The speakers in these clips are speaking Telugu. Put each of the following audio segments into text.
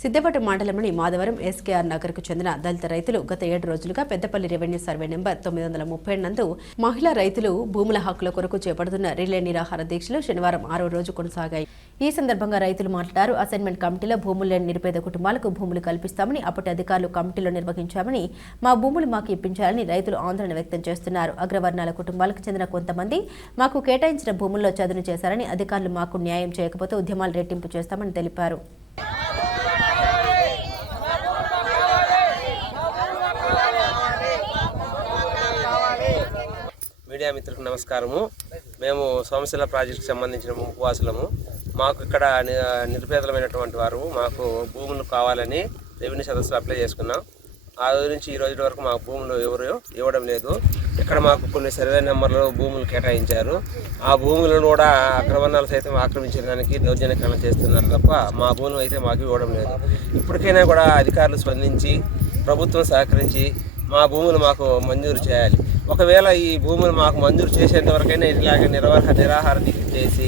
సిద్దిపేట మండలంలోని మాధవరం ఎస్కేఆర్ నగర్కు చెందిన దళిత రైతులు గత 7 రోజులుగా పెద్దపల్లి రెవెన్యూ సర్వే నెంబర్ 930 నందు మహిళా రైతులు భూముల హక్కుల కొరకు చేపడుతున్న రిలే నిరాహార దీక్షలు శనివారం 6వ రోజు కొనసాగాయి. ఈ సందర్భంగా రైతులు మాట్లాడారు. అసైన్మెంట్ కమిటీలో భూములు లేని నిరుపేద కుటుంబాలకు భూములు కల్పిస్తామని అప్పటి అధికారులు కమిటీలో నిర్వహించామని మా భూములు మాకు ఇప్పించాలని రైతులు ఆందోళన వ్యక్తం చేస్తున్నారు. అగ్రవర్ణాల కుటుంబాలకు చెందిన కొంతమంది మాకు కేటాయించిన భూముల్లో చదును చేశారని అధికారులు మాకు న్యాయం చేయకపోతే ఉద్యమాలు రెట్టింపు చేస్తామని తెలిపారు. మీడియా మిత్రులకు నమస్కారము. మేము సోమశిల ప్రాజెక్టుకు సంబంధించిన ఉపవాసులము. మాకు ఇక్కడ నిరుపేదలమైనటువంటి వారు మాకు భూములు కావాలని రెవెన్యూ సదస్సులు అప్లై చేసుకున్నాం. ఆ రోజు నుంచి ఈ రోజు వరకు మాకు భూములు ఎవరు ఇవ్వడం లేదు. ఇక్కడ మాకు కొన్ని సర్వే నెంబర్లు భూములు కేటాయించారు. ఆ భూములను కూడా అగ్రవర్ణాలు సైతం ఆక్రమించడానికి దౌర్జన్యకరణ చేస్తున్నారు తప్ప మా భూములు అయితే మాకు ఇవ్వడం లేదు. ఇప్పటికైనా కూడా అధికారులు స్పందించి ప్రభుత్వం సహకరించి మా భూములు మాకు మంజూరు చేయాలి. ఒకవేళ ఈ భూములు మాకు మంజూరు చేసేంతవరకైనా ఇట్లాగే నిరాహార దీక్ష చేసి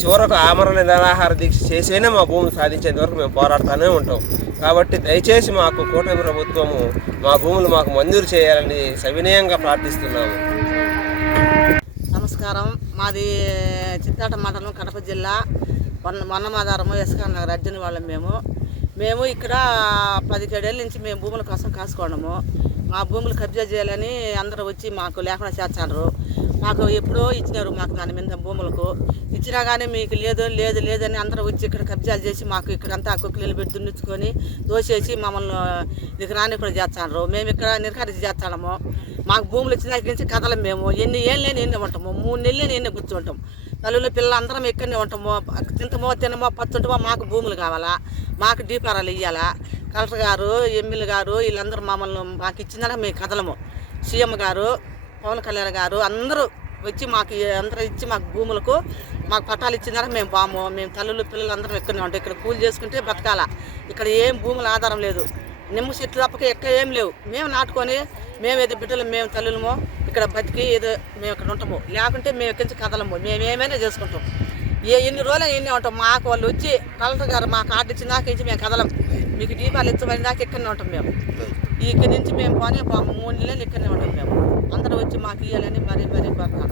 చివరకు ఆమరణ నిరాహార దీక్ష చేసైనా మా భూములు సాధించేంత వరకు మేము పోరాడుతూనే ఉంటాం. కాబట్టి దయచేసి మాకు కూటమి ప్రభుత్వము మా భూములు మాకు మంజూరు చేయాలని సవినయంగా ప్రార్థిస్తున్నాము. నమస్కారం. మాది చిత్తాట మండలం, కడప జిల్లా, వన్నమాధారము, ఎస్కేఆర్ నగర్ అర్జున్ వాళ్ళం. మేము ఇక్కడ 17 ఏళ్ళ నుంచి మేము భూముల కోసం కాసుకోవడము. మా భూములు కబ్జా చేయాలని అందరూ వచ్చి మాకు లేకుండా చేస్తారు. మాకు ఎప్పుడో ఇచ్చినారు మాకు దాని మీద భూములకు. ఇచ్చినా కానీ మీకు లేదని అందరూ వచ్చి ఇక్కడ కబ్జాలు చేసి మాకు ఇక్కడంతా కుక్కలు పెట్టి దున్నించుకొని దోసేసి మమ్మల్ని ఇక రాని కూడా చేస్తారు. మేము ఇక్కడ నిర్కారి చేస్తాము. మాకు భూములు ఇచ్చిన దగ్గర నుంచి కథలం. మేము ఎన్ని ఏళ్ళని ఎన్ని ఉంటాము, 3 నెలలని ఎన్ని కూర్చుంటాం. తల్లుల పిల్లలు అందరం ఇక్కడనే ఉంటాము. తినమో పచ్చుంటామో మాకు భూములు కావాలా, మాకు డీపారాలు ఇవ్వాలా. కలెక్టర్ గారు, ఎమ్మెల్యే గారు వీళ్ళందరూ మమ్మల్ని మాకు ఇచ్చిందట మేము కదలము. సీఎం గారు, పవన్ కళ్యాణ్ గారు అందరూ వచ్చి మాకు అందరూ ఇచ్చి మాకు భూములకు మాకు పట్టాలు ఇచ్చిందట మేము బాము. మేము తల్లులు పిల్లలు అందరం ఇక్కడనే ఉంటాం. ఇక్కడ కూలి చేసుకుంటే బతకాల. ఇక్కడ ఏం భూముల ఆధారం లేదు. నిమ్మ చెట్లు తప్పక ఎక్కడ ఏం లేవు. మేము నాటుకొని మేము ఏదో బిడ్డలు మేము తల్లులమో ఇక్కడ బతికి ఏదో మేము ఇక్కడ ఉంటాము. లేకుంటే మేము ఇక్కడి నుంచి కదలము. మేము ఏమైనా చేసుకుంటాం. ఎన్ని రోజులు ఎన్ని ఉంటాం. మాకు వాళ్ళు వచ్చి కలెక్టర్ గారు మాకు కార్డు ఇచ్చిన దాకా నుంచి మేము కదలం. మీకు దీపాలు ఇచ్చబడిన దాకా ఇక్కడనే ఉంటాం. మేము ఇక్కడి నుంచి మేము 3 నెలలు ఇక్కడనే ఉంటాం. మేము అందరూ వచ్చి మాకు ఇవ్వాలని మరీ పడతాం.